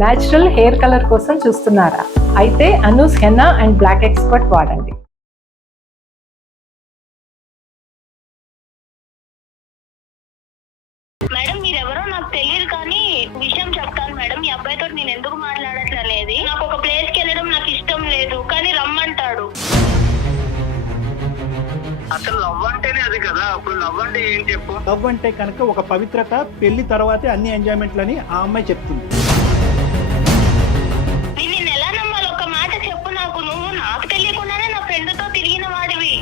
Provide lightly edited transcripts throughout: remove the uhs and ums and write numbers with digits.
Natural hair colour కోసం చూస్తున్నారా? అయితే Anoos henna and black expert వాడండి. మేడం మీరెవరో నాకు తెలియదు కానీ విషయం చెప్తాను మేడం. ఈ అబ్బాయితో నేను ఎందుకు మాట్లాడట్లేదు, నాకు ఒక ప్లేస్ కి వెళ్ళడం నాకు ఇష్టం లేదు కానీ రమ్మంటాడు. అసలు లవ్ అంటేనే అది కదా. అప్పుడు లవ్ అంటే ఏం చెప్పు? లవ్ అంటే కనుక ఒక పవిత్రత, పెళ్లి తర్వాతే అన్ని ఎంజాయ్మెంట్లని ఆ అమ్మాయి చెప్తుంది. నేను ఎలా నమ్మాలి? ఒక మాట చెప్పు నాకు. నువ్వు నాకు తెలియకుండానే నా ఫ్రెండ్ తో తిరిగిన వాడివి.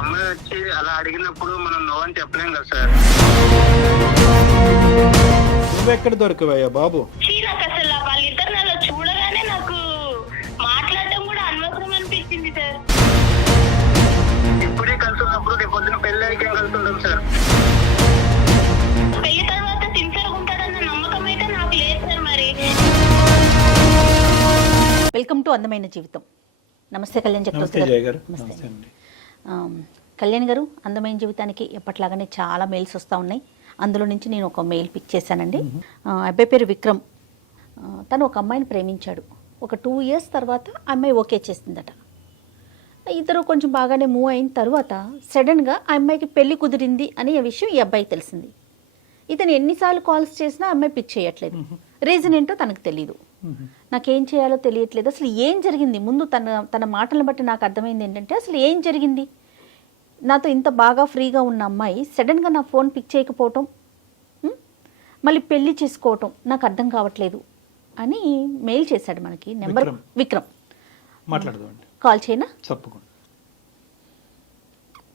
అమ్మాయి వచ్చి అలా అడిగినప్పుడు మనం నో అని చెప్పలేం కదా సార్. నువ్వెక్కడ దొరకవయ్యా బాబు? నాకు అసలు వాళ్ళిద్దరు నాలో చూడగానే నాకు మాట్లాడటం కూడా అనవసరం అనిపించింది సార్. ఇప్పుడే కలిసి ఉన్నప్పుడు రేపు పొద్దున పెళ్లి అయ్యాక కలిసి ఉంటాం సార్. పెళ్లి తర్వాత సిన్సియర్ ఉంటాడన్న నమ్మకం అయితే నాకు లేదు సార్. మరి వెల్కమ్ టు అందమైన జీవితం. నమస్తే కళ్యాణ్ నమస్తే చక్రవర్తి జయ గారు. నమస్తే నమస్తే అండి. కళ్యాణ్ గారు, అందమైన జీవితానికి ఎప్పట్లాగానే చాలా మెయిల్స్ వస్తూ ఉన్నాయి. అందులో నుంచి నేను ఒక మెయిల్ పిక్ చేశానండి. అబ్బాయి పేరు విక్రమ్. తను ఒక అమ్మాయిని ప్రేమించాడు. ఒక 2 years తర్వాత అమ్మాయి ఓకే చేసిందట. ఇద్దరు కొంచెం బాగానే మూవ్ అయిన తర్వాత సడన్గా ఆ అమ్మాయికి పెళ్లి కుదిరింది అనే విషయం ఈ అబ్బాయికి తెలిసింది. ఇతను ఎన్నిసార్లు కాల్స్ చేసినా అమ్మాయి పిక్ చేయట్లేదు. రీజన్ ఏంటో తనకు తెలియదు. నాకేం చేయాలో తెలియట్లేదు. అసలు ఏం జరిగింది? ముందు తన మాటలను బట్టి నాకు అర్థమైంది ఏంటంటే, అసలు ఏం జరిగింది? నాతో ఇంత బాగా ఫ్రీగా ఉన్న అమ్మాయి సడన్గా నా ఫోన్ పిక్ చేయకపోవటం, మళ్ళీ పెళ్లి చేసుకోవటం నాకు అర్థం కావట్లేదు అని మెయిల్ చేశాడు మనకి. నెంబర్ విక్రమ్. మాట్లాడదామండి. కాల్ చేయనా? తప్పకుండా.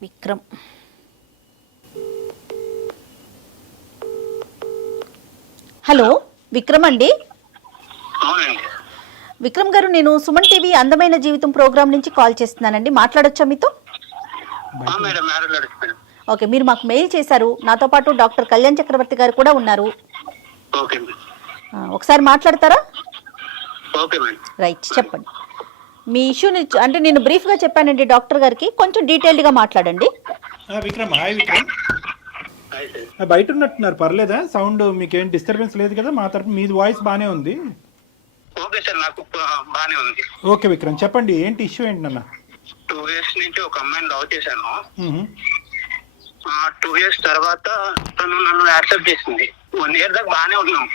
విక్రమ్. హలో విక్రమ్ అండి. అవునండి. విక్రమ్ గారు, నేను సుమన్ టీవీ అందమైన జీవితం ప్రోగ్రామ్ నుంచి కాల్ చేస్తున్నానండి. మాట్లాడొచ్చా మీతో? మేడం మాట్లాడుతున్నాను. ఓకే, మీరు మాకు మెయిల్ చేశారు. నాతో పాటు డాక్టర్ కళ్యాణ్ చక్రవర్తి గారు కూడా ఉన్నారు. ఓకే ఒకసారి మాట్లాడతారా? Okay madam. రైట్, చెప్పండి మీ ఇష్యూని. అంటే నేను బ్రీఫ్గా చెప్పానండి డాక్టర్ గారికి, కొంచెం డీటెయిల్డ్గా మాట్లాడండి. Vikram, hi Vikram. Hi sir. బయట ఉన్నట్టున్నారు, పర్లేదా? సౌండ్ మీకేం డిస్టర్బెన్స్ లేదు కదా? మా తరపు మీ వాయిస్ బాగానే ఉంది. ఓకే సార్, నాకు బానే ఉంది. ఓకే విక్రమ్, చెప్పండి ఏంటి ఇష్యూ ఏంటి నాన్న? 2 years నుంచి ఒక అమ్మాయిని లవ్ చేశాను. 2 years తర్వాత తను నన్ను యాక్సెప్ట్ చేసింది. 1 year దాకా బానే ఉన్నాం.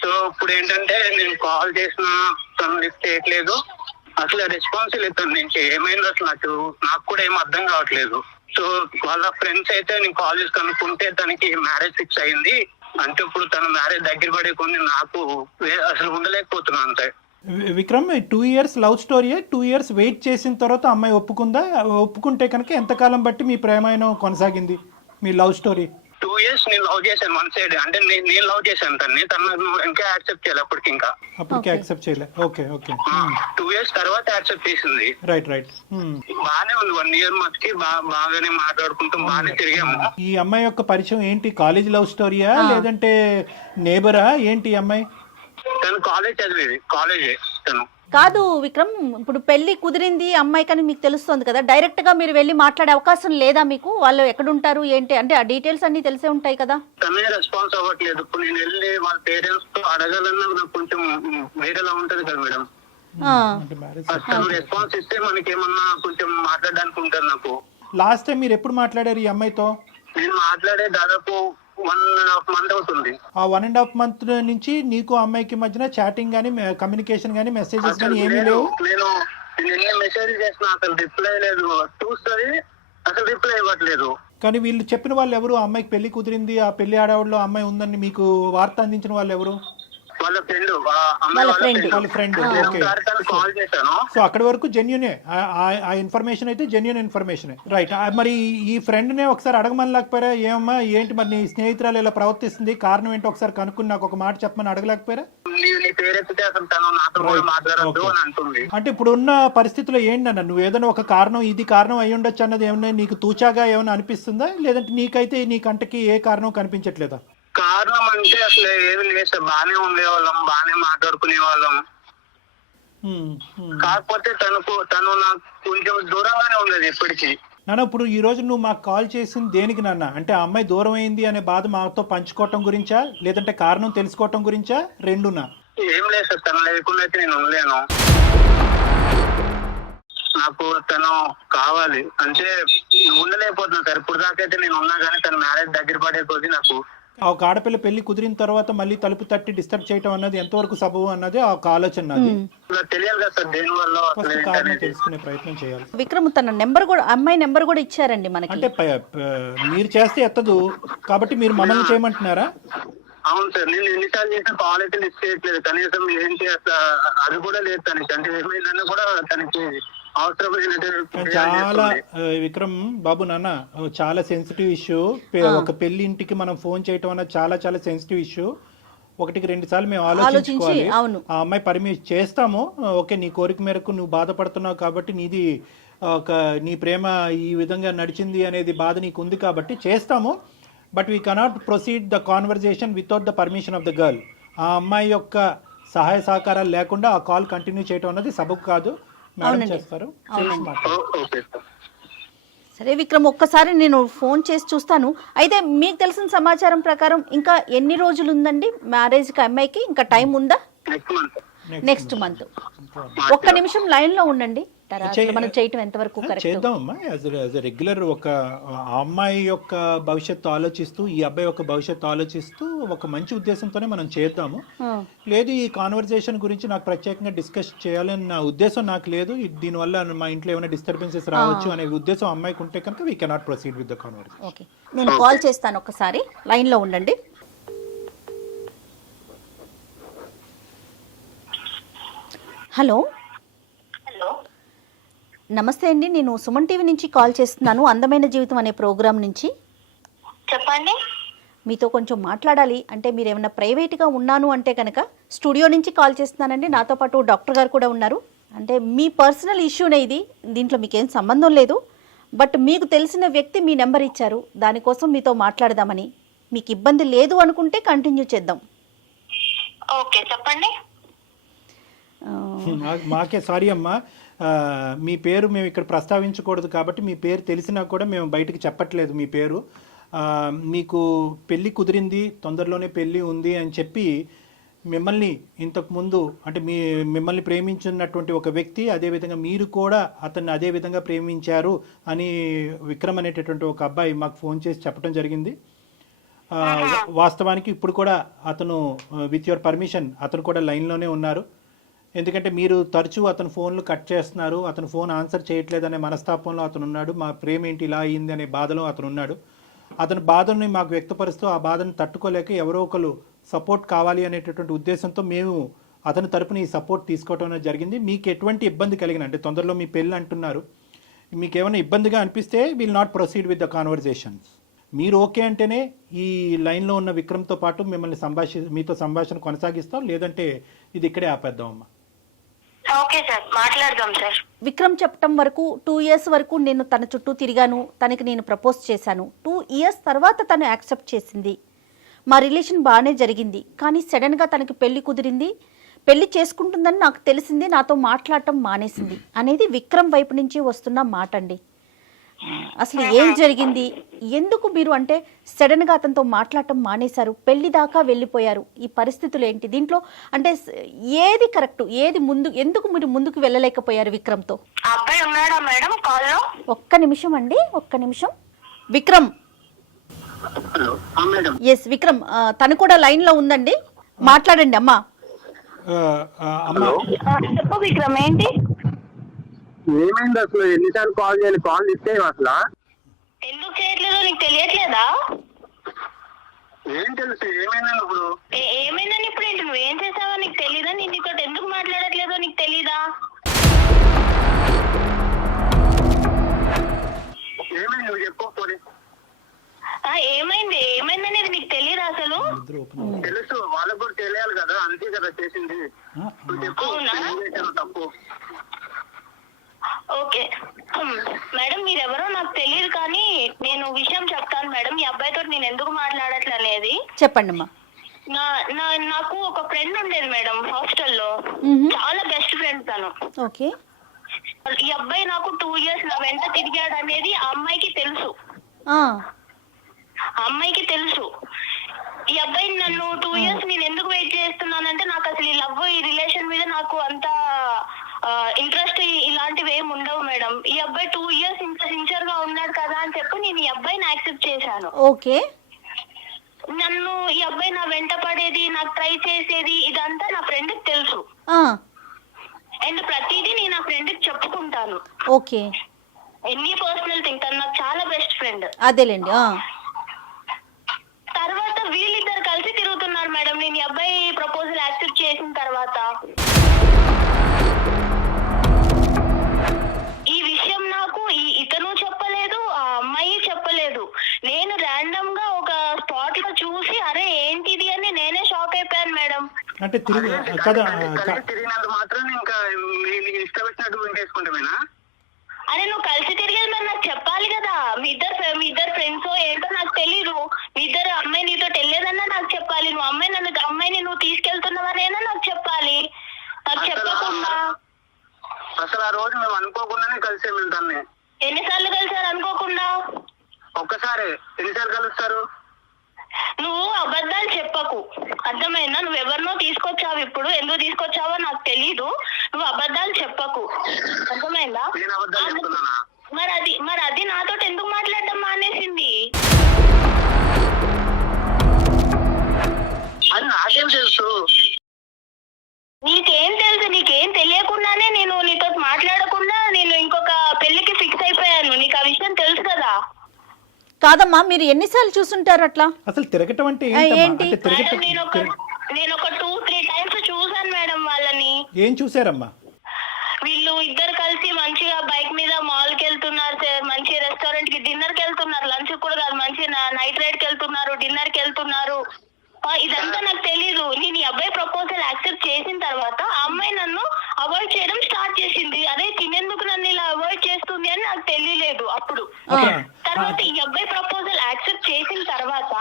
సో ఇప్పుడు ఏంటంటే నేను కాల్ చేసిన తను లిఫ్ట్ చేయట్లేదు. అసలు రెస్పాన్స్ లేదు తన నుంచి. ఏమైంది అసలు నాకు కూడా ఏం అర్థం కావట్లేదు. సో వాళ్ళ ఫ్రెండ్స్ అయితే నేను కాల్ చేసి కనుక్కుంటే తనకి మ్యారేజ్ ఫిక్స్ అయింది. అంటే ఇప్పుడు తన మ్యారేజ్ దగ్గర పడే కొన్ని నాకు అసలు ఉండలేకపోతున్నాను అంతే. విక్రమ్, 2 years లవ్ స్టోరీయే. 2 years వెయిట్ చేసిన తర్వాత అమ్మాయి ఒప్పుకుందా? ఒప్పుకుంటే కనుక ఎంతకాలం బట్టి మీ ప్రేమాయణం కొనసాగింది, మీ లవ్ స్టోరీ? 2 years నేను లవ్ చేశాను వన్ సైడ్. అంటే నేను లవ్ చేశాను తను ఇంకా యాక్సెప్ట్ చేయాలి అప్పటికి. ఇంకా అప్పటికి యాక్సెప్ట్ చేయలే. Okay okay. 2 years తర్వాత యాక్సెప్ట్ చేసింది. Right right. బానే ఉంది. 1 year మధ్యకి బాగానే మాట్లాడుకుంటాం, బాగానే తిరిగాము. ఈ అమ్మాయి యొక్క పరిచయం ఏంటి? కాలేజ్ లవ్ స్టోరీయా లేదంటే నేబరా ఏంటి ఈ అమ్మాయి? తను కాలేజ్ చదివేది, కాలేజే తను. కాదు విక్రమ్, ఇప్పుడు పెళ్లి కుదిరింది అమ్మాయి కానీ మీకు తెలుస్తుంది కదా, డైరెక్ట్ గా మీరు వెళ్ళి మాట్లాడే అవకాశం లేదా మీకు? వాళ్ళు ఎక్కడుంటారు ఏంటి అంటే ఆ డీటెయిల్స్ అన్ని తెలిసే ఉంటాయి కదా. తనే రెస్పాన్స్ అవ్వట్లేదు. ఇప్పుడు నేను వెళ్ళి వాళ్ళ పేరెంట్స్ తో అడగాలన్నా నాకు కొంచెం వేరేలా ఉంటది కదా మేడం. తను రెస్పాన్స్ ఇస్తే మనకి ఏమన్నా కొంచెం మాట్లాడడానికి ఉంటుంది నాకు. లాస్ట్ టైం మీరు ఎప్పుడు మాట్లాడారు ఈ అమ్మాయితో? నేను మాట్లాడే దాదాపు 1.5 month అవుతుంది. ఆ 1.5 month నుంచి నీకు అమ్మాయికి మధ్యన చాటింగ్ గానీ, కమ్యూనికేషన్ గానీ, మెసేజెస్ గానీ ఏమీ లేవు? నేను ఎన్ని మెసేజ్ చేసినా అసలు రిప్లై లేదు. చూస్తుంది అసలు రిప్లై ఇవ్వట్లేదు. కానీ వీళ్ళు చెప్పిన వాళ్ళు ఎవరు? అమ్మాయికి పెళ్లి కుదిరింది, ఆ పెళ్లి ఆడవాళ్ళు అమ్మాయి ఉందని మీకు వార్త అందించిన వాళ్ళు ఎవరు? వాళ్ళ ఫ్రెండ్. వాళ్ళ ఫ్రెండ్. ఓకే. కాల్ చేశాను. సో అక్కడి వరకు జెన్యునే, ఆ ఇన్ఫర్మేషన్ అయితే జెన్యున్ ఇన్ఫర్మేషన్. రైట్. మరి ఈ ఫ్రెండ్ నే ఒకసారి అడగమని లేకపోయారా? ఏమమ్మా ఏంటి మరి నీ స్నేహితురాలు ఇలా ప్రవర్తిస్తుంది, కారణం ఏంటో ఒకసారి కనుక్కుని నాకు ఒక మాట చెప్పమని అడగలేకపోయారా? అంటే ఇప్పుడు ఉన్న పరిస్థితుల్లో ఏంటన్నా, నువ్వు ఏదైనా ఒక కారణం, ఇది కారణం అయి ఉండొచ్చు అన్నది ఏమన్నా నీకు తూచాగా ఏమైనా అనిపిస్తుందా? లేదంటే నీకైతే నీ కంటకి ఏ కారణం కనిపించట్లేదా? కారణం అంటే అసలు ఏమి లేదు సార్. బానే ఉండేవాళ్ళం, బానే మాట్లాడుకునే వాళ్ళం. కాకపోతే తను నాకు కొంచెం దూరంగానే ఉండేది ఎప్పటికీ. నాన్న ఇప్పుడు ఈ రోజు నువ్వు మాకు కాల్ చేసింది దేనికి నాన్న? అంటే ఆ అమ్మాయి దూరం అయింది అనే బాధ మాతో పంచుకోవటం గురించా, లేదంటే కారణం తెలుసుకోవటం గురించా, రెండునా? ఏం లేదు సార్, తను లేకుండా అయితే నేను ఉండలేను. నాకు తను కావాలి అంటే ఉండలేకపోతున్నాను సార్. ఇప్పుడు దాకా అయితే నేను ఉన్నా కానీ తన మ్యారేజ్ దగ్గర పడే కొద్ది నాకు ఒక ఆడపిల్ల పెళ్లి కుదిరిన తర్వాత మళ్ళీ తలుపు తట్టి డిస్టర్బ్ చేయటం అన్నది ఎంతవరకు సబబు అన్నది ఒక ఆలోచన నాది. తెలియాలి కదా సార్ దేని వల్ల అసలు ఫస్ట్ ఏంటి కారణం అనేది. తెలుసుకునే ప్రయత్నం చేయాలి. విక్రమ్ తన నెంబర్ కూడా, అమ్మాయి నెంబర్ కూడా ఇచ్చారండి మనకి. అంటే మీరు చేస్తే ఎత్తదు కాబట్టి మీరు మమ్మల్ని చేయమంటున్నారా? అవును సార్, నేను ఎన్నిసార్లు చేసిన కాల్ అయితే లిస్ట్ చేయట్లేదు. కనీసం ఏంటి అసలు అది కూడా లేదు తనకి. అంటే ఏమైందన్నా కూడా తనకి అవసరమైనట్టు చాలా విక్రమ్ బాబు నాన్న చాలా సెన్సిటివ్ ఇష్యూ. ఒక పెళ్లి ఇంటికి మనం ఫోన్ చేయటం అన్నది చాలా చాలా సెన్సిటివ్ ఇష్యూ. ఒకటికి 2 సార్లు మేము ఆలోచించుకోవాలి. అవును. ఆ అమ్మాయి పర్మిషన్ చేస్తాము, ఓకే నీ కోరిక మేరకు నువ్వు బాధపడుతున్నావు కాబట్టి నీది నీ ప్రేమ ఈ విధంగా నడిచింది అనేది బాధ నీకు ఉంది కాబట్టి చేస్తాము. But we cannot proceed the conversation without the permission of the girl. ఆ అమ్మాయి యొక్క సహాయ సహకారాలు లేకుండా ఆ కాల్ కంటిన్యూ చేయటం అన్నది సబబు కాదు. మేడం చేస్తారు. Okay sir. సరే విక్రమ్, ఒక్కసారి నేను ఫోన్ చేసి చూస్తాను. అయితే మీకు తెలిసిన సమాచారం ప్రకారం ఇంకా ఎన్ని రోజులు ఉందండి మ్యారేజ్కి అమ్మాయికి? ఇంకా టైం ఉందా? Next month. ఒక్క నిమిషం లైన్ లో ఉండండి. తర్వాత మనం చేయటం ఎంతవరకు కరెక్ట్ చేద్దామమ్మా. యాజ్ రెగ్యులర్ ఒక ఆ అమ్మాయి యొక్క భవిష్యత్తు ఆలోచిస్తూ ఈ అబ్బాయి యొక్క భవిష్యత్తు ఆలోచిస్తూ ఒక మంచి ఉద్దేశంతోనే మనం చేద్దాము. లేదు ఈ కాన్వర్జేషన్ గురించి నాకు ప్రత్యేకంగా డిస్కస్ చేయాలని నా ఉద్దేశం నాకు లేదు. దీనివల్ల మా ఇంట్లో ఏమైనా డిస్టర్బెన్సెస్ రావచ్చు అనే ఉద్దేశం అమ్మాయికి ఉంటే కనుక we cannot proceed with the conversation. Okay, నేను కాల్ చేస్తాను. ఒక్కసారి లైన్ లో ఉండండి. హలో. హలో, నమస్తే అండి, నేను సుమన్ టీవీ నుంచి కాల్ చేస్తున్నాను, అందమైన జీవితం అనే ప్రోగ్రామ్ నుంచి. చెప్పండి. మీతో కొంచెం మాట్లాడాలి. అంటే మీరు ఏమైనా ప్రైవేట్గా ఉన్నాను అంటే కనుక స్టూడియో నుంచి కాల్ చేస్తున్నానండి. నాతో పాటు డాక్టర్ గారు కూడా ఉన్నారు. అంటే మీ పర్సనల్ ఇష్యూనే ఇది, దీంట్లో మీకేం సంబంధం లేదు. బట్ మీకు తెలిసిన వ్యక్తి మీ నెంబర్ ఇచ్చారు, దానికోసం మీతో మాట్లాడదామని. మీకు ఇబ్బంది లేదు అనుకుంటే కంటిన్యూ చేద్దాం. ఓకే, చెప్పండి. మాకే సారీ అమ్మా, మీ పేరు మేము ఇక్కడ ప్రస్తావించకూడదు కాబట్టి మీ పేరు తెలిసినా కూడా మేము బయటకు చెప్పట్లేదు మీ పేరు. మీకు పెళ్ళి కుదిరింది, తొందరలోనే పెళ్ళి ఉంది అని చెప్పి మిమ్మల్ని ఇంతకుముందు అంటే మిమ్మల్ని ప్రేమించున్నటువంటి ఒక వ్యక్తి, అదేవిధంగా మీరు కూడా అతన్ని అదే విధంగా ప్రేమించారు అని విక్రమ్ అనేటటువంటి ఒక అబ్బాయి మాకు ఫోన్ చేసి చెప్పడం జరిగింది. వాస్తవానికి ఇప్పుడు కూడా అతను విత్ యువర్ పర్మిషన్ అతను కూడా లైన్లోనే ఉన్నారు. ఎందుకంటే మీరు తరచూ అతను ఫోన్లు కట్ చేస్తున్నారు, అతను ఫోన్ ఆన్సర్ చేయట్లేదనే మనస్తాపంలో అతను ఉన్నాడు. మా ప్రేమ ఏంటి ఇలా అయింది అనే బాధలో అతను ఉన్నాడు. అతని బాధని మాకు వ్యక్తపరుస్తూ ఆ బాధను తట్టుకోలేక ఎవరో ఒకరు సపోర్ట్ కావాలి అనేటటువంటి ఉద్దేశంతో మేము అతని తరపున ఈ సపోర్ట్ తీసుకోవడం అనేది జరిగింది. మీకు ఎటువంటి ఇబ్బంది కలిగిన అంటే తొందరలో మీ పెళ్ళి అంటున్నారు, మీకు ఏమైనా ఇబ్బందిగా అనిపిస్తే will not proceed with the conversations. మీరు ఓకే అంటేనే ఈ లైన్లో ఉన్న విక్రమ్తో పాటు మిమ్మల్ని మీతో సంభాషణ కొనసాగిస్తాం, లేదంటే ఇది ఇక్కడే ఆపేద్దాం అమ్మా. ఓకే సార్, మాట్లాడదాం సార్. విక్రమ్ చెప్పటం వరకు 2 years వరకు నేను తన చుట్టూ తిరిగాను, తనకి నేను ప్రపోజ్ చేశాను. 2 years తర్వాత తను యాక్సెప్ట్ చేసింది. మా రిలేషన్ బాగానే జరిగింది. కానీ సడన్గా తనకి పెళ్లి కుదిరింది, పెళ్లి చేసుకుంటుందని నాకు తెలిసింది, నాతో మాట్లాడటం మానేసింది అనేది విక్రమ్ వైపు నుంచి వస్తున్న మాట అండి. అసలు ఏం జరిగింది, ఎందుకు మీరు అంటే సడన్గా అతనితో మాట్లాడటం మానేశారు, పెళ్లి దాకా వెళ్ళిపోయారు, ఈ పరిస్థితులు ఏంటి? దీంట్లో అంటే ఏది కరెక్ట్, ఏది ముందు, ఎందుకు మీరు ముందుకు వెళ్ళలేకపోయారు విక్రమ్తో? అబ్బాయి ఉన్నాడా మేడం కాల్లో? ఒక్క నిమిషం అండి, ఒక్క నిమిషం. విక్రమ్. ఎస్ విక్రమ్, తను కూడా లైన్ లో ఉందండి, మాట్లాడండి అమ్మా. చెప్పు విక్రమ్, ఏంటి? ఏమైంది అసలు? ఎన్నిసార్లు కాల్ చేయాలి? కాల్ ఇస్తే అసలు ఎందుకు చేయట్లేదో నీకు తెలియట్లేదా? ఏం తెలుసు ఏమైందని ఇప్పుడు? ఏమైందని ఇప్పుడు ఏంటి? నువ్వేం చేసావో నీకు తెలీదా? నేను నీతో ఎందుకు మాట్లాడట్లేదో నీకు తెలీదా? ఏమైంది నువ్వు చెప్పు పోనీ. ఏమైంది ఏమైందనేది నీకు తెలియదా అసలు? తెలుసు, వాళ్ళకు కూడా తెలియాలి కదా, అంతే కదా చేసింది. నువ్వు చెప్పు, ఏం చేశాను తప్పు? ఓకే మేడం, మీరెవరో నాకు తెలియదు కానీ నేను విషయం చెప్తాను మేడం. ఈ అబ్బాయితో నేను ఎందుకు మాట్లాడట్లే అనేది చెప్పండి అమ్మా. నాకు ఒక ఫ్రెండ్ ఉండేది మేడం హాస్టల్లో, చాలా బెస్ట్ ఫ్రెండ్ తను. ఓకే. ఈ అబ్బాయి నాకు 2 years నా వెంట తిరిగాడు అనేది ఆ అమ్మాయికి తెలుసు. ఆ, ఆ అమ్మాయికి తెలుసు. ఈ అబ్బాయి నన్ను 2 years నేను ఎందుకు వెయిట్ చేస్తున్నానంటే నాకు అసలు ఈ లవ్ ఈ రిలేషన్ మీద నాకు అంత ఇంట్రెస్ట్ ఇలాంటివి ఏమి ఉండవు మేడం. ఈ అబ్బాయి 2 years ఇంత సిన్సియర్ గా ఉన్నాడు కదా అని చెప్పి నేను ఈ అబ్బాయిని యాక్సెప్ట్ చేశాను. ఓకే. నన్ను ఈ అబ్బాయి నా వెంట పడేది, నాకు ట్రై చేసేది ఇదంతా నా ఫ్రెండ్ కి తెలుసు. ఆ, అండ్ ప్రతిదీ నేను నా ఫ్రెండ్ కి చెప్పుకుంటాను. ఓకే. ఎన్ని పర్సనల్ థింగ్, తను నాకు చాలా బెస్ట్ ఫ్రెండ్. అదేలేండి. ఆ, తర్వాత వీళ్ళిద్దరు కలిసి తిరుగుతున్నారు మేడం నేను ఈ అబ్బాయి ప్రపోజల్ యాక్సెప్ట్ చేసిన తర్వాత. ఈ విషయం నాకు ఇతను చెప్పలేదు, ఆ అమ్మాయి చెప్పలేదు. నేను ర్యాండమ్ గా ఒక స్పాట్ లో చూసి అరే ఏంటిది అని నేనే షాక్ అయిపోయాను మేడం. అంటే తిరిగి కదా తిరిగినందుకు మాత్రం ఇంకా నీకు ఇష్టం వచ్చినట్టు చేసుకుంటామేనా? అరే నువ్వు కలిసి తిరిగేది మరి నాకు చెప్పాలి కదా. మీ ఇద్దరు ఫ్రెండ్స్ ఏంటో నాకు తెలీదు. మీ ఇద్దరు అమ్మాయి నీతో వెళ్ళేదన్నా నాకు చెప్పాలి. నువ్వు అమ్మాయిని నువ్వు తీసుకెళ్తున్నావనేనా నాకు చెప్పాలి. నాకు చెప్పకుండా అసలు ఆ రోజు మేము అనుకోకుండానే కలిసాము. ఇంటాన్ని ఎన్నిసార్లు కలిసారు అనుకోకుండా? ఒక్కసారి. ఎన్నిసార్లు కలుస్తారు? నువ్వు అబద్ధాలు చెప్పకు, అర్థమైందా? నువ్వు ఎవరినో తీసుకొచ్చావు, ఇప్పుడు ఎందుకు తీసుకొచ్చావో నాకు తెలీదు. నువ్వు అబద్ధాలు చెప్పకు, అర్థమైందా? నేను అబద్ధాలు చెప్తున్నానా? మరి అది నాతో ఎందుకు మాట్లాడడం మానేసింది? అది నాకేం తెలుసు? నీకేం తెలుసు? నీకేం తెలియకుండానే నేను నీతో మాట్లాడకుండా నేను ఇంకొక పెళ్లికి ఫిక్స్ అయిపోయాను. నీకు ఆ విషయం తెలుసు కదా? కాదమ్మా, మీరు ఎన్నిసార్లు చూసుంటారు అట్లా? అసలు తిరగటం అంటే ఏంటి? ఏంటమ్మా? అంటే తిరగటం నేను ఒక 2-3 times చూసాను మేడం వాళ్ళని. ఏం చూసారమ్మా? వీళ్ళు ఇద్దరు కలిసి మంచిగా బైక్ మీద మాల్ కి వెళ్తున్నారు సార్, మంచి రెస్టారెంట్ కి డిన్నర్ కి వెళ్తున్నారు, లంచ్ కూడా కాదు, మంచి నైట్ రైడ్ కి వెళ్తున్నారు, డిన్నర్ కి వెళ్తున్నారు. ఇదంతా నాకు తెలీదు. నేను ఈ అబ్బాయి ప్రపోజల్ యాక్సెప్ట్ చేసిన తర్వాత ఆ అమ్మాయి నన్ను అవాయిడ్ చేయడం స్టార్ట్ చేసింది. అదే తినేందుకు నన్ను ఇలా అవాయిడ్ చేస్తుంది అని నాకు తెలియలేదు అప్పుడు. తర్వాత ఈ అబ్బాయి ప్రపోజల్ యాక్సెప్ట్ చేసిన తర్వాత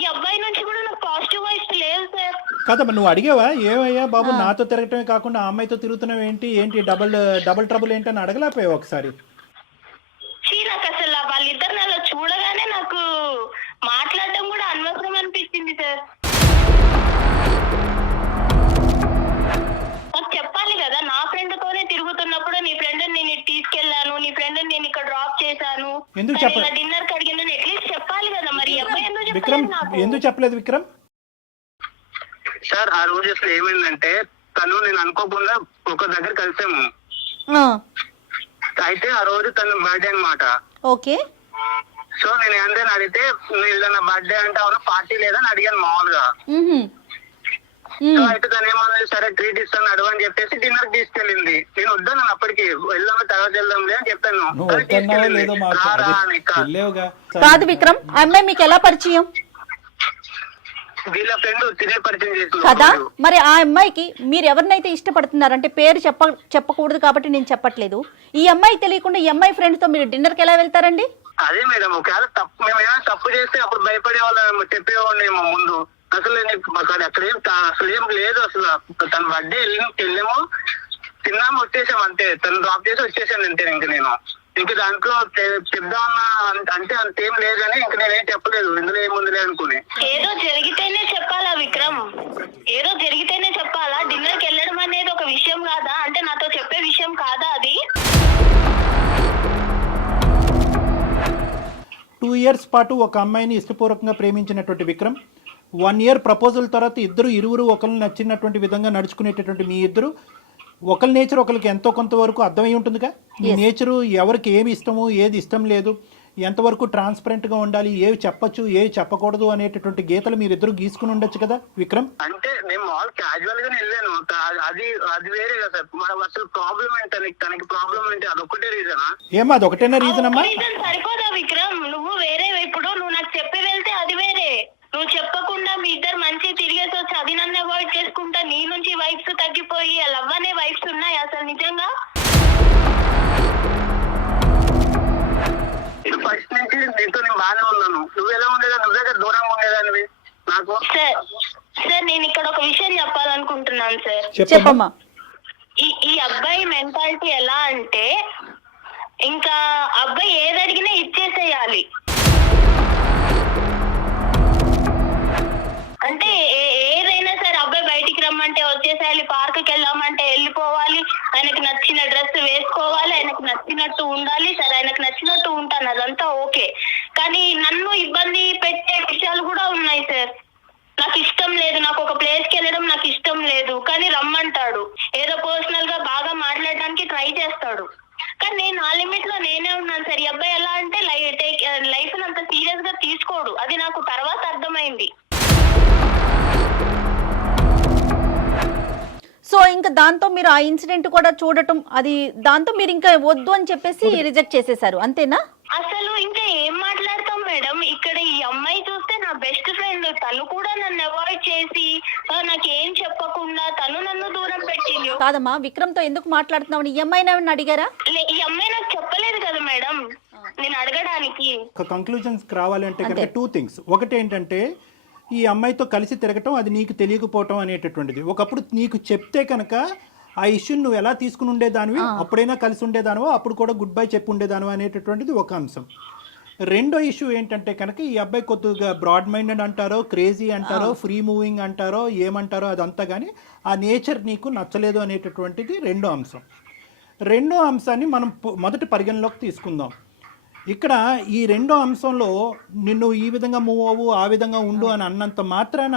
ఈ అబ్బాయి నుంచి కూడా నాకు పాజిటివ్ వైబ్స్ లేవు సార్. కాదమ్మా, నువ్వు అడిగావా ఏమయ్యా బాబు నాతో తిరగటమే కాకుండా ఆ అమ్మాయితో తిరుగుతున్నావు ఏంటి డబుల్ ట్రబుల్ ఏంటి అని అడగలేకపోయావు ఒకసారి? నాకు అసలు వాళ్ళిద్దరిని అలా చూడగానే నాకు మాట్లాడడం కూడా అనవసరం అనిపించింది సార్. నాకు చెప్పాలి కదా, నా ఫ్రెండ్ తోనే తిరుగుతున్నప్పుడు నీ ఫ్రెండ్ నేను తీసుకెళ్లాను, నీ ఫ్రెండ్ నేను ఇక్కడ డ్రాప్ చేశాను, డిన్నర్ కి అడిగిన అట్లీస్ట్ చెప్పాలి కదా. మరి అబ్బాయి విక్రమ్ ఎందుకు చెప్పలేదు విక్రమ్? సార్ ఆ రోజు అసలు ఏమైందంటే తను నేను అనుకోకుండా ఒక దగ్గర కలిసాము. అయితే ఆ రోజు తన బర్త్డే అన్నమాట. ఓకే. సో నేను ఏంటని అడిగితే ఏదైనా బర్త్డే అంటే అవును పార్టీ లేదని అడిగాను మామూలుగా. సో అయితే తను ఏమన్నా సరే ట్రీట్ ఇస్తాను అడుగు అని చెప్పేసి డిన్నర్ తీసుకెళ్ళింది. నేను వద్దాను అప్పటికి, వెళ్దాము తర్వాత వెళ్దాంలే అని చెప్పాను. కాదు విక్రమ్, ఆ అమ్మాయి మీకు ఎలా పరిచయం? వీళ్ళ ఫ్రెండ్ తినే పరిచయం చేసింది కదా. మరి ఆ అమ్మాయికి మీరు ఎవరినైతే ఇష్టపడుతున్నారు అంటే పేరు చెప్పకూడదు కాబట్టి నేను చెప్పట్లేదు. ఈ అమ్మాయి తెలియకుండా ఈ అమ్మాయి ఫ్రెండ్ తో మీరు డిన్నర్ కి ఎలా వెళ్తారండి? అదే మేడం, ఒకవేళ తప్పు మేము ఏమైనా తప్పు చేస్తే అప్పుడు భయపడే వాళ్ళు చెప్పేవాళ్ళేమో ముందు. అసలు అక్కడ అసలు ఏం లేదు. అసలు తన బర్త్డే వెళ్ళాము, తిన్నాము, వచ్చేసాము అంతే. తను డ్రాప్ చేసి వచ్చేసాను అంతే. ఇంక నేను ఇంక దాంట్లో చెప్దామన్నా అంటే అంతేం లేదని ఇంక నేనేం చెప్పలేదు, ఇందులో ఏముందిలే అనుకుని. ఏదో జరిగితేనే చెప్పాలా విక్రమ్? ఏదో జరిగితేనే చెప్పాలా? డిన్నర్ కి వెళ్ళడం అనేది ఒక విషయం కాదా? అంటే నాతో చెప్పే విషయం కాదా అది? 2 years పాటు ఒక అమ్మాయిని ఇష్టపూర్వకంగా ప్రేమించినటువంటి విక్రమ్ 1 year ప్రపోజల్ తర్వాత ఇరువురు ఒకరిని నచ్చినటువంటి విధంగా నడుచుకునేటటువంటి మీ ఇద్దరు ఒకరి నేచర్ ఒకరికి ఎంతో కొంతవరకు అర్థమై ఉంటుందిగా. మీ నేచరు ఎవరికి ఏమి ఇష్టము ఏది ఇష్టం లేదు, ఎంతవరకు ట్రాన్స్పరెంట్గా ఉండాలి, ఏవి చెప్పచ్చు ఏవి చెప్పకూడదు అనేటటువంటి గీతలు మీరిద్దరు గీసుకుని ఉండొచ్చు కదా విక్రమ్. అంటే నేను మామూలు క్యాజువల్ గానే వెళ్ళాను, అది వేరే కదా సార్. మనం అసలు ప్రాబ్లం ఏంటి, తనకి ప్రాబ్లం ఏంటి, అదొక్కటే రీజనా? ఏమా అదొకటేనా రీజన్ అమ్మా? సరిపోదా విక్రమ్? నువ్వు వేరే, ఇప్పుడు నువ్వు నాకు చెప్పి వెళ్తే అది వేరే, నువ్వు చెప్పకుండా మీ ఇద్దరు మంచి తిరిగేసి వచ్చి అది నన్ను అవాయిడ్ చేసుకుంటా నీ నుంచి వైబ్స్ తగ్గిపోయి లవ్ అనే వైబ్స్ ఉన్నాయి అసలు నిజంగా? ఫస్ట్ నుంచి నీతో నేను బాగానే ఉన్నాను. నువ్వు ఎలా ఉండేదా? నువ్వే దూరంగా ఉండేదానివి నాకు. సార్ నేను ఇక్కడ ఒక విషయం చెప్పాలనుకుంటున్నాను సార్. చెప్పమ్మా. ఈ అబ్బాయి మెంటాలిటీ ఎలా అంటే ఇంకా అబ్బాయి ఏది అడిగినా ఇచ్చేసేయాలి. అంటే ఏదైనా సరే అబ్బాయి బయటికి రమ్మంటే వచ్చేసేయాలి, పార్క్కి వెళ్ళామంటే వెళ్ళిపోవాలి, ఆయనకు నచ్చిన డ్రెస్ వేసుకోవాలి, ఆయనకు నచ్చినట్టు ఉండాలి. సరే ఆయనకు నచ్చినట్టు ఉంటాను, అదంతా ఓకే. కానీ నన్ను ఇబ్బంది పెట్టే విషయాలు కూడా ఉన్నాయి సార్. నాకు ఇష్టం లేదు, నాకు ఒక ప్లేస్కి వెళ్ళడం నాకు ఇష్టం లేదు, కానీ రమ్మంటాడు. ఏదో పర్సనల్ గా బాగా మాట్లాడడానికి ట్రై చేస్తాడు, కానీ నేను ఆ లిమిట్ లో నేనే ఉన్నాను సార్. ఈ అబ్బాయి ఎలా అంటే లైఫ్ అంత సీరియస్ గా తీసుకోడు, అది నాకు తర్వాత అర్థమైంది. సో ఇంకా దాంతో మీరు ఆ ఇన్సిడెంట్ కూడా చూడటం, అది దాంతో మీరు ఇంకా వద్దు అని చెప్పేసి రిజెక్ట్ చేసేసారు, అంతేనా? అసలు ఇంకా ఏం మాట్లాడతాం మేడం. ఇక్కడ ఈ అమ్మాయి చూస్తే నా బెస్ట్ ఫ్రెండ్, తను కూడా నన్ను అవాయిడ్ చేసి నాకేం చెప్పకుండా తను నన్ను దూరం పెట్టింది. కాదమ్మా, విక్రమ్ తో ఎందుకు మాట్లాడుతున్నావు? ఈ అమ్మాయిని ఏమన్నా అడిగారా? ఈ అమ్మాయి నాకు చెప్పలేదు కదా మేడం నేను అడగడానికి. ఒక కంక్లూజన్స్ రావాలంటే కనుక 2 things. ఒకటి ఏంటంటే ఈ అమ్మాయితో కలిసి తిరగటం అది నీకు తెలియకపోవటం అనేటటువంటిది. ఒకప్పుడు నీకు చెప్తే కనుక ఆ ఇష్యూని నువ్వు ఎలా తీసుకుని ఉండేదానివి, అప్పుడైనా కలిసి ఉండేదానివో, అప్పుడు కూడా గుడ్ బై చెప్పి ఉండేదానివో అనేటటువంటిది ఒక అంశం. రెండో ఇష్యూ ఏంటంటే కనుక ఈ అబ్బాయి కొద్దిగా బ్రాడ్ మైండెడ్ అంటారో, క్రేజీ అంటారో, ఫ్రీ మూవింగ్ అంటారో, ఏమంటారో అదంతా, కానీ ఆ నేచర్ నీకు నచ్చలేదు అనేటటువంటిది రెండో అంశం. రెండో అంశాన్ని మనం మొదటి పరిగణలోకి తీసుకుందాం. ఇక్కడ ఈ రెండో అంశంలో నిన్ను ఈ విధంగా మూవ్ అవ్వు, ఆ విధంగా ఉండు అని అన్నంత మాత్రాన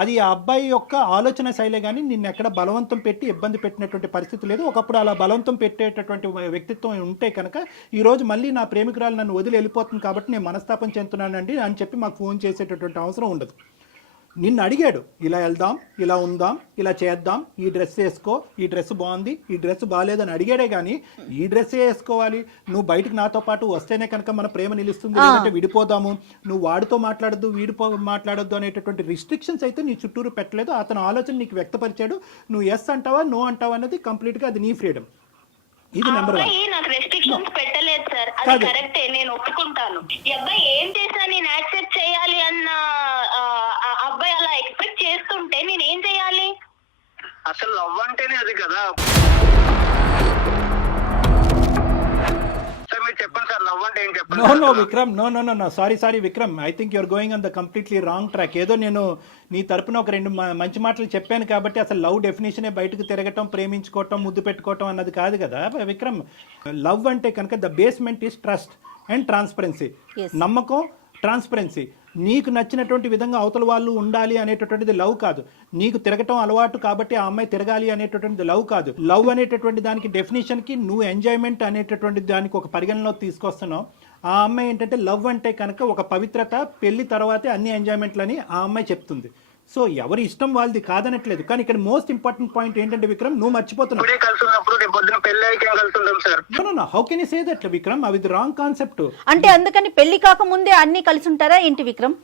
అది ఆ అబ్బాయి యొక్క ఆలోచన శైలే, కానీ నిన్ను ఎక్కడ బలవంతం పెట్టి ఇబ్బంది పెట్టినటువంటి పరిస్థితి లేదు. ఒకప్పుడు అలా బలవంతం పెట్టేటటువంటి వ్యక్తిత్వం ఉంటే కనుక ఈరోజు మళ్ళీ నా ప్రేమికురాలు నన్ను వదిలి వెళ్ళిపోతుంది కాబట్టి నేను మనస్తాపం చెందుతున్నానండి అని చెప్పి మాకు ఫోన్ చేసేటటువంటి అవసరం ఉండదు. నిన్ను అడిగాడు, ఇలా వెళ్దాం, ఇలా ఉందాం, ఇలా చేద్దాం, ఈ డ్రెస్ వేసుకో, ఈ డ్రెస్ బాగుంది, ఈ డ్రెస్ బాగాలేదని అడిగాడే కానీ ఈ డ్రెస్ వేసుకోవాలి, నువ్వు బయటకు నాతో పాటు వస్తేనే కనుక మన ప్రేమ నిలుస్తుంది, లేదంటే విడిపోదాము, నువ్వు వాడితో మాట్లాడద్దు, మాట్లాడొద్దు అనేటటువంటి రిస్ట్రిక్షన్స్ అయితే నీ చుట్టూరు పెట్టలేదు. అతను ఆలోచన నీకు వ్యక్తపరిచాడు. నువ్వు ఎస్ అంటావా, నో అంటావా అనేది కంప్లీట్గా అది నీ ఫ్రీడమ్. ఇది నెంబర్ 1. నాకు రెస్ట్రిక్షన్స్ పెట్టలేదు సార్, అది కరెక్టే, నేను ఒప్పుకుంటాను. ఈ అబ్బాయి ఏం చేసినా నేను యాక్సెప్ట్ చేయాలి అన్న అబ్బాయి అలా ఎక్స్పెక్ట్ చేస్తుంటే నేను ఏం చేయాలి? అసలు లవ్ అంటేనే అది కదా సార్. మీరు చెప్పండి సార్, లవ్ అంటే ఏం చెప్పండి. No Vikram, no sorry Vikram, I think you're going on the completely wrong track. ఏదో నేను నీ తరపున ఒక 2 మంచి మాటలు చెప్పాను కాబట్టి అసలు లవ్ డెఫినేషనే బయటకు తిరగటం, ప్రేమించుకోవటం, ముద్దు పెట్టుకోవటం అన్నది కాదు కదా విక్రమ్. లవ్ అంటే కనుక the basement is trust and transparency. నమ్మకం, ట్రాన్స్పరెన్సీ. నీకు నచ్చినటువంటి విధంగా అవతల వాళ్ళు ఉండాలి అనేటటువంటిది లవ్ కాదు. నీకు తిరగటం అలవాటు కాబట్టి ఆ అమ్మాయి తిరగాలి అనేటటువంటిది లవ్ కాదు. లవ్ అనేటటువంటి దానికి డెఫినేషన్కి నువ్వు ఎంజాయ్మెంట్ అనేటటువంటి దానికి ఒక పరిగణలో తీసుకొస్తున్నావు. ఆ అమ్మాయి ఏంటంటే లవ్ అంటే కనుక ఒక పవిత్రత, పెళ్లి తర్వాతే అన్ని ఎంజాయ్మెంట్లని ఆ అమ్మాయి చెప్తుంది. సో ఎవరి ఇష్టం వాళ్ళది కాదనట్లేదు, కానీ ఇక్కడ మోస్ట్ ఇంపార్టెంట్ పాయింట్ ఏంటంటే విక్రమ్, నువ్వు మర్చిపోతున్నావు. How can you say that Vikram? అది రాంగ్ కాన్సెప్ట్. అంటే అందుకని పెళ్లి కాకముందే అన్ని కలిసి ఉంటారా ఏంటి విక్రమ్?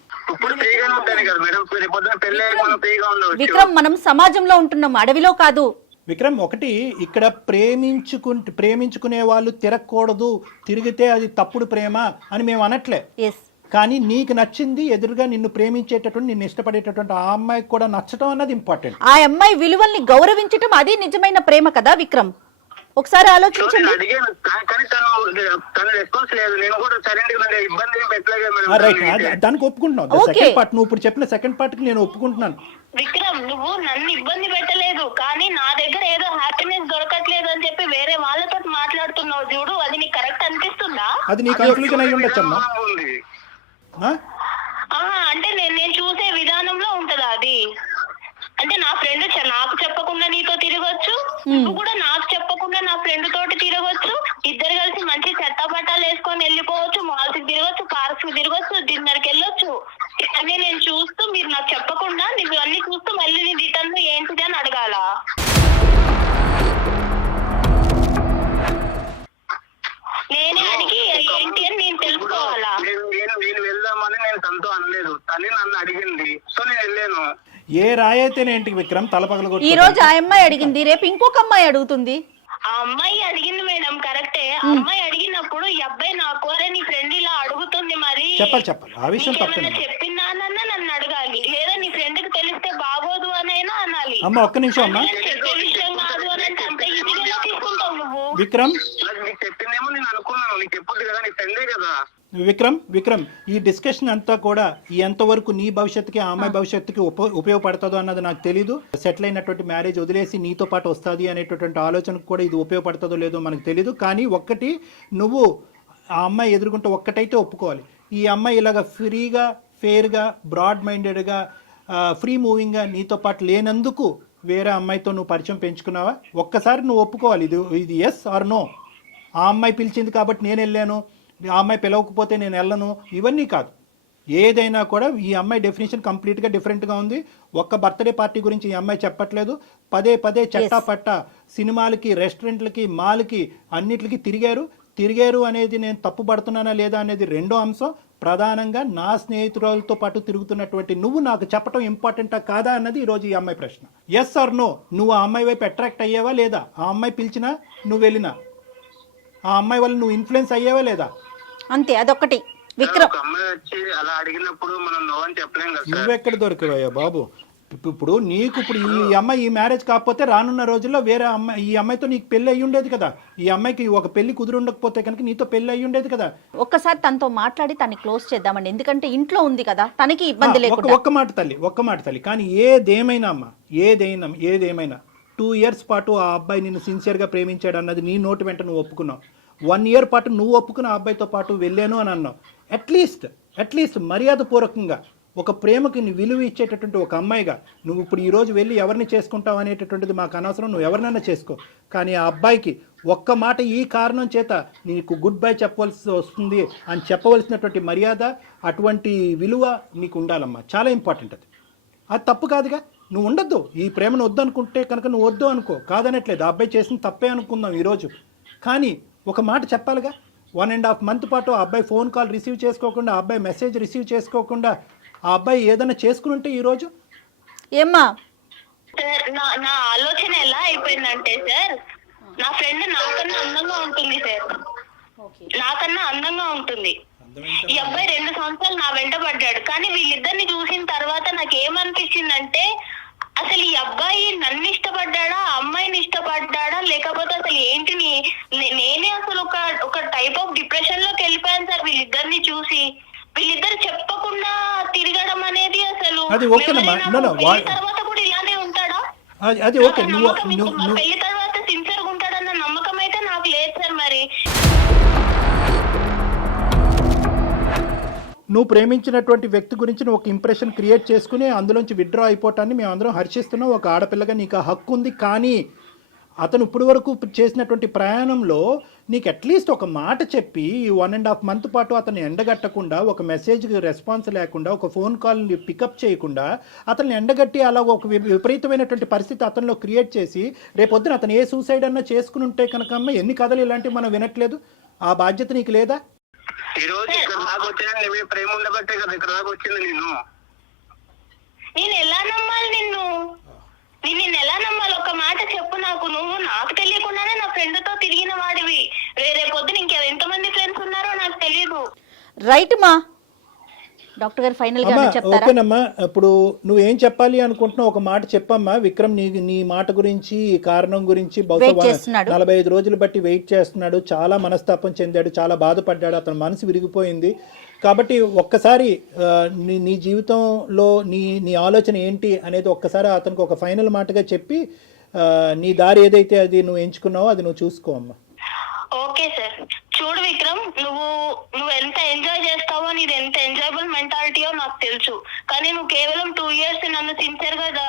విక్రమ్, మనం సమాజంలో ఉంటున్నాం, అడవిలో కాదు. విక్రమ్, ఒకటి ఇక్కడ ప్రేమించుకునే వాళ్ళు తిరగకూడదు, తిరిగితే అది తప్పుడు ప్రేమ అని మేము అనట్లే. కానీ నీకు నచ్చింది, ఎదురుగా నిన్ను ప్రేమించేటటువంటి, నిన్ను ఇష్టపడేటటువంటి ఆ అమ్మాయికి కూడా నచ్చటం అన్నది ఇంపార్టెంట్. ఆ అమ్మాయి విలువల్ని గౌరవించటం అది నిజమైన ప్రేమ కదా విక్రమ్. ఒకసారి ఆలోచించండి. దానికి ఒప్పుకుంటున్నావు. సెకండ్ పార్ట్, నువ్వు ఇప్పుడు చెప్పిన సెకండ్ పార్ట్ కి నేను ఒప్పుకుంటున్నాను. విక్రమ్, నువ్వు నన్ను ఇబ్బంది పెట్టలేదు, కానీ నా దగ్గర ఏదో హ్యాపీనెస్ దొరకట్లేదు అని చెప్పి వేరే వాళ్ళతో మాట్లాడుతున్నావు చూడు, అది నీకు కరెక్ట్ అనిపిస్తుందా? అది నీ కన్క్లూజన్ అయి ఉండొచ్చమ్మా. అంటే నేను చూసే విధానంలో ఉంటదా అది? అంటే నా ఫ్రెండ్ నాకు చెప్పకుండా నీతో తిరగొచ్చు, నువ్వు కూడా నాకు చెప్పకుండా నా ఫ్రెండ్ తోటి తిరగొచ్చు, ఇద్దరు కలిసి మంచి చట్టపట్టాలు వేసుకొని వెళ్ళిపోవచ్చు, మాల్స్ కి తిరగొచ్చు, పార్క్స్ కి తిరగొచ్చు, డిన్నర్ కి వెళ్ళొచ్చు. అన్నీ నేను చూస్తూ, మీరు నాకు చెప్పకుండా నువ్వు అన్ని చూస్తూ మళ్ళీ నీ రిటర్న్ ఏంటిది అని అడగాల? నేనే అడిగి ఏంటి అని నేను తెలుసుకోవాలా? నేను వెళ్దామని నేను తనతో అనలేదు, తల్లి నన్ను అడిగింది, సో నేను వెళ్ళాను. ఏ రాయైతేనేంటి విక్రమ్, తలపగలగొట్టు. ఈ రోజు ఆ అమ్మాయి అడిగింది, రేపు ఇంకొక అమ్మాయి అడుగుతుంది. ఆ అమ్మాయి అడిగింది మేడం, కరెక్టే. ఆ అమ్మాయి అడిగినప్పుడు ఈ అబ్బాయి నాకు నీ ఫ్రెండ్ ఇలా అడుగుతుంది, మరి చెప్పాలి ఆ విషయం చెప్పిందానన్నా నన్ను అడగాలి, లేదా నీ ఫ్రెండ్ కి తెలిస్తే బాగోదు అనైనా అనాలి. అమ్మ ఒక్క నిమిషం అమ్మా, చెప్పే విషయం కాదు అని విక్రమ్ నాకు నీకు చెప్పిందేమో నేను అనుకున్నాను, నీకు చెప్పుద్ది కదా, నీ ఫ్రెండే కదా. విక్రమ్ ఈ డిస్కషన్ అంతా కూడా ఎంతవరకు నీ భవిష్యత్తుకి ఆ అమ్మాయి భవిష్యత్తుకి ఉపయోగపడుతుందో అన్నది నాకు తెలీదు. సెటిల్ అయినటువంటి మ్యారేజ్ వదిలేసి నీతో పాటు వస్తుంది అనేటటువంటి ఆలోచనకు కూడా ఇది ఉపయోగపడుతుందో లేదో మనకు తెలీదు. కానీ ఒక్కటి, నువ్వు ఆ అమ్మాయి ఎదుర్కొంటే ఒక్కటైతే ఒప్పుకోవాలి, ఈ అమ్మాయి ఇలాగ ఫ్రీగా, ఫెయిర్గా, బ్రాడ్ మైండెడ్గా, ఫ్రీ మూవింగ్గా నీతో పాటు లేనందుకు వేరే అమ్మాయితో నువ్వు పరిచయం పెంచుకున్నావా? ఒక్కసారి నువ్వు ఒప్పుకోవాలి, ఇది ఎస్ ఆర్ నో. ఆ అమ్మాయి పిలిచింది కాబట్టి నేను వెళ్ళాను, ఆ అమ్మాయి పిలవకపోతే నేను వెళ్ళను, ఇవన్నీ కాదు. ఏదైనా కూడా ఈ అమ్మాయి డెఫినేషన్ కంప్లీట్గా డిఫరెంట్గా ఉంది. ఒక్క బర్త్డే పార్టీ గురించి ఈ అమ్మాయి చెప్పట్లేదు. పదే చట్టా పట్ట సినిమాలకి, రెస్టారెంట్లకి, మాల్కి, అన్నిటికి తిరిగారు అనేది నేను తప్పు పడుతున్నానా లేదా అనేది రెండో అంశం. ప్రధానంగా నా స్నేహితురాలతో పాటు తిరుగుతున్నటువంటి నువ్వు నాకు చెప్పడం ఇంపార్టెంటా కాదా అన్నది ఈరోజు ఈ అమ్మాయి ప్రశ్న. ఎస్ ఆర్ నో, నువ్వు ఆ అమ్మాయి వైపు అట్రాక్ట్ అయ్యావా లేదా? ఆ అమ్మాయి పిలిచినా నువ్వు వెళ్ళినా ఆ అమ్మాయి వల్ల నువ్వు ఇన్ఫ్లుయెన్స్ అయ్యావా లేదా? అంతే, అదొక్కటి. విక్రమ్, ఒక అమ్మాయి వచ్చి అలా అడిగినప్పుడు మనం నో అని చెప్పలేం కదా సార్. నువ్వెక్కడ దొరికావయ్యా బాబు? ఇప్పుడు ఈ అమ్మాయి ఈ మ్యారేజ్ కాకపోతే రానున్న రోజుల్లో వేరే అమ్మాయి, ఈ అమ్మాయితో నీకు పెళ్లి అయ్యి ఉండేది కదా. ఈ అమ్మాయికి ఒక పెళ్లి కుదిరి ఉండకపోతే కనుక నీతో పెళ్లి అయ్యి ఉండేది కదా. ఒక్కసారి తనతో మాట్లాడి తనని క్లోజ్ చేద్దామండి, ఎందుకంటే ఇంట్లో ఉంది కదా, తనకి ఇబ్బంది లేకుండా. ఒక్క మాట తల్లి, కానీ ఏదేమైనా అమ్మా, ఏదేమైనా 2 years పాటు ఆ అబ్బాయి నిన్ను సిన్సియర్గా ప్రేమించాడు అన్నది నీ నోటి వెంట నువ్వు ఒప్పుకున్నావు. 1 year పాటు నువ్వు ఒప్పుకున్న ఆ అబ్బాయితో పాటు వెళ్ళాను అని అన్నావు. అట్లీస్ట్ మర్యాదపూర్వకంగా ఒక ప్రేమకి విలువ ఇచ్చేటటువంటి ఒక అమ్మాయిగా నువ్వు ఇప్పుడు ఈరోజు వెళ్ళి ఎవరిని చేసుకుంటావు అనేటటువంటిది మాకు అనవసరం, నువ్వు ఎవరినైనా చేసుకో. కానీ ఆ అబ్బాయికి ఒక్క మాట ఈ కారణం చేత నీకు గుడ్ బై చెప్పవలసి వస్తుంది అని చెప్పవలసినటువంటి మర్యాద, అటువంటి విలువ నీకు ఉండాలమ్మా. చాలా ఇంపార్టెంట్ అది తప్పు కాదుగా. నువ్వు ఉండొద్దు, ఈ ప్రేమను వద్దు అనుకుంటే కనుక నువ్వు వద్దు అనుకో, కాదనట్లేదు. ఆ అబ్బాయి చేసిన తప్పే అనుకుందాం ఈరోజు, కానీ ఒక మాట చెప్పాలిగా. 1.5 month పాటు ఆ అబ్బాయి ఫోన్ కాల్ రిసీవ్ చేసుకోకుండా, ఆ అబ్బాయి మెసేజ్ రిసీవ్ చేసుకోకుండా ఆ అబ్బాయి ఏదైనా చేసుకుని ఉంటే ఈరోజు ఏమ్మా? సార్ నా ఆలోచన ఎలా అయిపోయిందంటే సార్, నా ఫ్రెండ్ నాకన్నా అందంగా ఉంటుంది సార్, నాకన్నా అందంగా ఉంటుంది. ఈ అబ్బాయి 2 సంవత్సరాలు నా వెంట పడ్డాడు. కానీ వీళ్ళిద్దరిని చూసిన తర్వాత నాకు ఏమనిపించిందంటే, అసలు ఈ అబ్బాయి నన్ను ఇష్టపడ్డాడా, అమ్మాయిని ఇష్టపడ్డాడా, లేకపోతే అసలు ఏంటి, నేనే అసలు ఒక టైప్ ఆఫ్ డిప్రెషన్ లోకి వెళ్ళిపోయాను సార్ వీళ్ళిద్దరిని చూసి. వీళ్ళిద్దరు చెప్పకుండా తిరగడం అనేది అసలు తర్వాత కూడా ఇలానే ఉంటాడా? అది ఓకే, పెళ్లి తర్వాత సిన్సియర్ గా ఉంటాడన్న నమ్మకం అయితే నాకు లేదు సార్. మరి నువ్వు ప్రేమించినటువంటి వ్యక్తి గురించి నువ్వు ఒక ఇంప్రెషన్ క్రియేట్ చేసుకుని అందులోంచి విత్డ్రా అయిపోవటాన్ని మేము అందరం హర్షిస్తున్నాం. ఒక ఆడపిల్లగా నీకు ఆ హక్కు ఉంది. కానీ అతను ఇప్పుడు వరకు చేసినటువంటి ప్రయాణంలో నీకు అట్లీస్ట్ ఒక మాట చెప్పి 1.5 month పాటు అతన్ని ఎండగట్టకుండా, ఒక మెసేజ్కి రెస్పాన్స్ లేకుండా, ఒక ఫోన్ కాల్ని పికప్ చేయకుండా అతన్ని ఎండగట్టి అలా ఒక విపరీతమైనటువంటి పరిస్థితి అతనిలో క్రియేట్ చేసి రేపొద్దున అతను ఏ సూసైడ్ అన్నా చేసుకుని ఉంటే కనుక అమ్మ ఎన్ని కథలు ఇలాంటివి మనం వినట్లేదు. ఆ బాధ్యత నీకు లేదా? ఈ రోజు ఇక్కడ దాకా వచ్చినా నీ ప్రేమ ఉండబట్టే కదా ఇక్కడ దాకా వచ్చింది. నేను ఎలా నమ్మాలి నిన్ను ఎలా నమ్మాలి? ఒక మాట చెప్పు నాకు. నువ్వు నాకు తెలియకుండానే నా ఫ్రెండ్ తో తిరిగిన వాడివి. రేపు పొద్దున ఎంతమంది ఫ్రెండ్స్ ఉన్నారో నాకు తెలియదు. రైట్ మా డాక్టర్ గారు ఫైనల్ గా చెప్తారా? ఓకేనమ్మా, ఇప్పుడు నువ్వేం చెప్పాలి అనుకుంటున్నావు ఒక మాట చెప్పమ్మా. విక్రమ్ నీ మాట గురించి, ఈ కారణం గురించి బహుశా 45 రోజులు బట్టి వెయిట్ చేస్తున్నాడు. చాలా మనస్తాపం చెందాడు, చాలా బాధపడ్డాడు, అతని మనసు విరిగిపోయింది. కాబట్టి ఒక్కసారి నీ జీవితంలో నీ ఆలోచన ఏంటి అనేది ఒక్కసారి అతనికి ఒక ఫైనల్ మాటగా చెప్పి నీ దారి ఏదైతే అది నువ్వు ఎంచుకున్నావో అది నువ్వు చూసుకో అమ్మా. Okay sir. చూడు విక్రమ్, నువ్వు ఎంత ఎంజాయ్ చేస్తావో, నీది ఎంత ఎంజాయబుల్ మెంటాలిటీయో నాకు తెలుసు. కానీ నువ్వు కేవలం 2 years నన్ను సిన్సియర్ గా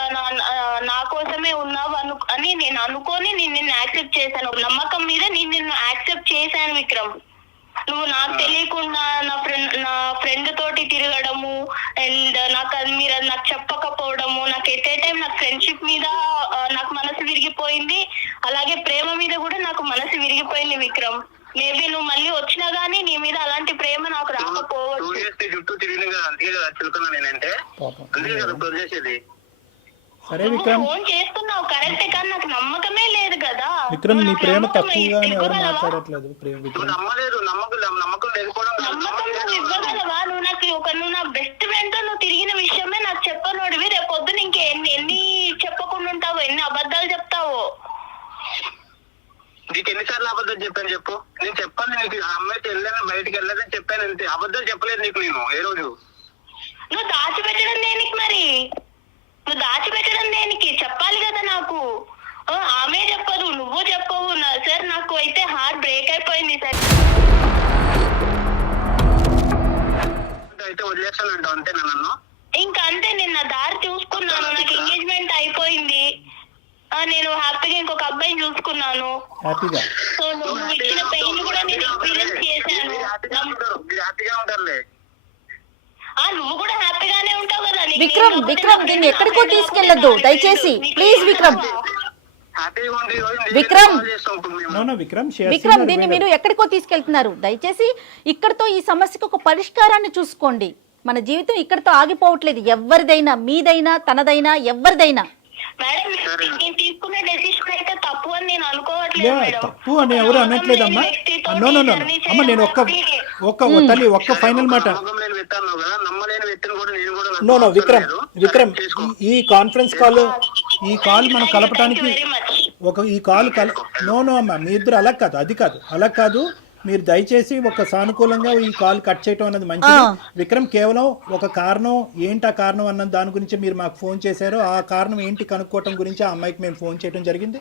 నా కోసమే ఉన్నావు అని నేను అనుకొని నిన్ను యాక్సెప్ట్ చేశాను. నమ్మకం మీద నిన్ను యాక్సెప్ట్ చేశాను విక్రమ్. నువ్వు నాకు తెలియకుండా నా ఫ్రెండ్ తోటి తిరగడము అండ్ మీరు నాకు చెప్పకపోవడము, నాకు ఎట్ ఏ టైం నాకు ఫ్రెండ్షిప్ మీద నాకు మనసు విరిగిపోయింది, అలాగే ప్రేమ మీద కూడా నాకు మనసు విరిగిపోయింది విక్రమ్. మేబీ నువ్వు మళ్ళీ వచ్చినా గానీ నీ మీద అలాంటి ప్రేమ నాకు రాకపోవచ్చు. చుట్టూ తిరిగిన కదా, అందుకే కదా చిలుకున్నా నేనంటే, అందుకే కదా వదిలేసేది. సరే విక్రమ్, ఫోన్ చేస్తున్నావు కరెక్టే, కానీ నాకు నమ్మకమే లేదు కదా. విక్రమ్ నీ ప్రేమ తక్కువగా ఎవరు మాట్లాడట్లేదు. నమ్మలేదు, నమ్మకం లేకపోవడం. నమ్మకం నువ్వు ఇవ్వగలవా? నువ్వు నా బెస్ట్ ఫ్రెండ్ తో నువ్వు తిరిగిన విషయమే నాకు చెప్పనోడివి. రేపు పొద్దున ఎన్ని చెప్పకుండా ఉంటావో, ఎన్ని అబద్ధాలు చెప్తావో. నీకు ఎన్నిసార్లు చెప్పాను చెప్పు? నేను చెప్పాను నీకు, ఆ అమ్మాయితో వెళ్ళాను, బయటికి వెళ్ళలేదని చెప్పాను అంతే. అబద్ధాలు చెప్పలేదు నీకు నేను ఏ రోజు. నువ్వు దాచిపెట్టడం దేనికి మరి? నువ్వు దాచిపెట్టడం దేనికి? చెప్పాలి కదా నాకు. ఆమె చెప్పదు, నువ్వు చెప్పవు. సార్ నాకు అయితే హార్ట్ బ్రేక్ అయిపోయింది సార్. అయితే వదిలేస్తానంట అంతేనా నన్ను? ఇంకా అంతే, నేను నా దారి చూసుకున్నాను. నాకు ఎంగేజ్మెంట్ అయిపోయింది. నేను హ్యాపీగా ఇంకొక అబ్బాయిని చూసుకున్నాను. హ్యాపీగా సో నువ్వు ఇచ్చిన పెయిన్ కూడా నేను ఎక్స్పీరియన్స్ చేశాను. మీరు హ్యాపీగా ఉంటారులే. నువ్వు కూడా హ్యాపీగానే ఉంటావు కదా. విక్రమ్ దీన్ని ఎక్కడికో తీసుకెళ్లొద్దు దయచేసి, ప్లీజ్ విక్రమ్. హ్యాపీగా ఉండి విక్రమ్! విక్రమ్ దీన్ని మీరు ఎక్కడికో తీసుకెళ్తున్నారు. దయచేసి ఇక్కడితో ఈ సమస్యకు ఒక పరిష్కారాన్ని చూసుకోండి. మన జీవితం ఇక్కడితో ఆగిపోవట్లేదు. ఎవరిదైనా, మీదైనా, తనదైనా, ఎవరిదైనా. మేడం నేను తీసుకున్న డెసిషన్ అయితే తప్పు అని నేను అనుకోవట్లేదు మేడం. తప్పు అని ఎవరు అనట్లేదమ్మా. నో అమ్మ, నేను ఒక్క తల్లి ఒక్క ఫైనల్ మాట. నమ్మలేని వ్యక్తి అన్నావు కదా, నమ్మలేని వ్యక్తిని కూడా నేను కూడా నో విక్రమ్ ఈ కాన్ఫరెన్స్ కాల్ మనం కలపడానికి ఈ కాల్ నో అమ్మా, మీ ఇద్దరు అలా కాదు. మీరు దయచేసి ఒక సానుకూలంగా ఈ కాల్ కట్ చేయటం అన్నది మంచిది. విక్రమ్ కేవలం ఒక కారణం ఏంటి, ఆ కారణం అన్న దాని గురించి మీరు మాకు ఫోన్ చేశారు. ఆ కారణం ఏంటి కనుక్కోవటం గురించి ఆ అమ్మాయికి మేము ఫోన్ చేయడం జరిగింది.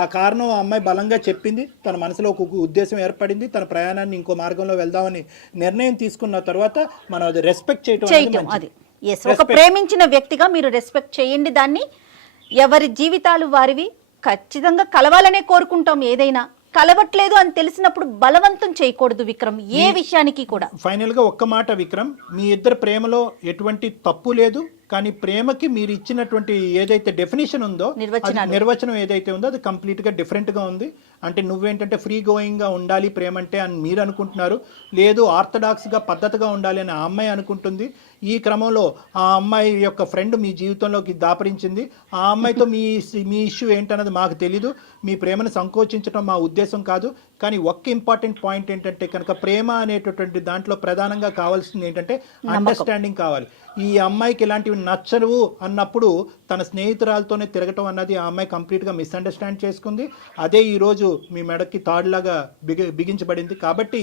ఆ కారణం ఆ అమ్మాయి బలంగా చెప్పింది. తన మనసులో ఒక ఉద్దేశం ఏర్పడింది. తన ప్రయాణాన్ని ఇంకో మార్గంలో వెళ్దామని నిర్ణయం తీసుకున్న తర్వాత మనం అది రెస్పెక్ట్ చేయటం అది ఒక ప్రేమించిన వ్యక్తిగా మీరు రెస్పెక్ట్ చేయండి దాన్ని. ఎవరి జీవితాలు వారివి. ఖచ్చితంగా కలవాలనే కోరుకుంటాం. ఏదైనా కలవట్లేదు అని తెలిసినప్పుడు బలవంతం చేయకూడదు విక్రమ్, ఏ విషయానికి కూడా. ఫైనల్ గా ఒక్క మాట విక్రమ్, మీ ఇద్దరు ప్రేమలో ఎటువంటి తప్పు లేదు. కానీ ప్రేమకి మీరు ఇచ్చినటువంటి ఏదైతే డెఫినేషన్ ఉందో, నిర్వచనం ఏదైతే ఉందో అది కంప్లీట్ గా డిఫరెంట్ గా ఉంది. అంటే నువ్వేంటంటే ఫ్రీ గోయింగ్ గా ఉండాలి ప్రేమ అంటే అని మీరు అనుకుంటున్నారు. లేదు ఆర్థడాక్స్ గా పద్ధతిగా ఉండాలి అని ఆ అమ్మాయి అనుకుంటుంది. ఈ క్రమంలో ఆ అమ్మాయి యొక్క ఫ్రెండ్ మీ జీవితంలోకి దాపరించింది. ఆ అమ్మాయితో మీ ఇష్యూ ఏంటన్నది మాకు తెలీదు. మీ ప్రేమను సంకోచించడం మా ఉద్దేశం కాదు. కానీ ఒక్క ఇంపార్టెంట్ పాయింట్ ఏంటంటే కనుక ప్రేమ అనేటటువంటి దాంట్లో ప్రధానంగా కావాల్సింది ఏంటంటే అండర్స్టాండింగ్ కావాలి. ఈ అమ్మాయికి ఇలాంటివి నచ్చవు అన్నప్పుడు తన స్నేహితురాలతోనే తిరగటం అన్నది ఆ అమ్మాయి కంప్లీట్గా మిస్అండర్స్టాండ్ చేసుకుంది. అదే ఈరోజు మీ మెడకి తాడులాగా బిగించబడింది. కాబట్టి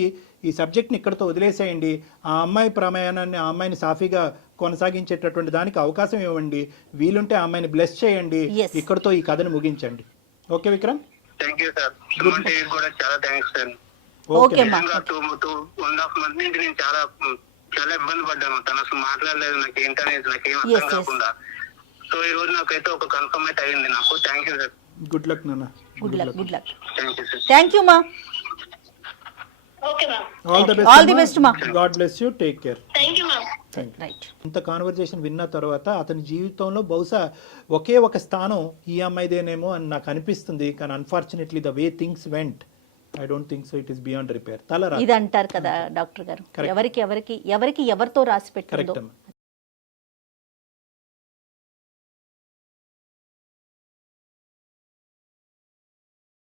ఈ సబ్జెక్ట్ని ఇక్కడితో వదిలేసేయండి. ఆ అమ్మాయి ప్రయాణాన్ని, ఆ అమ్మాయిని సాఫీగా కొనసాగించేటటువంటి దానికి అవకాశం ఇవ్వండి. వీలుంటే ఆ అమ్మాయిని బ్లెస్ చేయండి. ఇక్కడితో ఈ కథను ముగించండి. Okay Vikram? Thank you sir. కూడా చాలా థ్యాంక్స్ సార్. ఓకే 2.5 months నుంచి నేను చాలా ఇబ్బంది పడ్డాను. తను అసలు మాట్లాడలేదు, నాకు ఏంటనేది నాకేం అర్థం కాకుండా. సో ఈ రోజు నాకైతే ఒక కన్ఫర్మ్ అయితే అయింది నాకు. Thank you sir. Good luck నాన్న. Good luck. Thank you sir. Thank you మా. Okay ma'am. All the best మా. God bless you. Take care. Thank you ma'am. Right. ఇంత కాన్వర్జేషన్ విన్న తర్వాత అతని జీవితంలో బహుశా ఒకే ఒక స్థానం ఈ అమ్మాయిదేనేమో అని నాకు అనిపిస్తుంది. కానీ unfortunately the way things vent, I don't think so. It is beyond repair. ఇది అంటారు కదా డాక్టర్ గారు, ఎవరికి ఎవరితో రాసి పెట్టిందో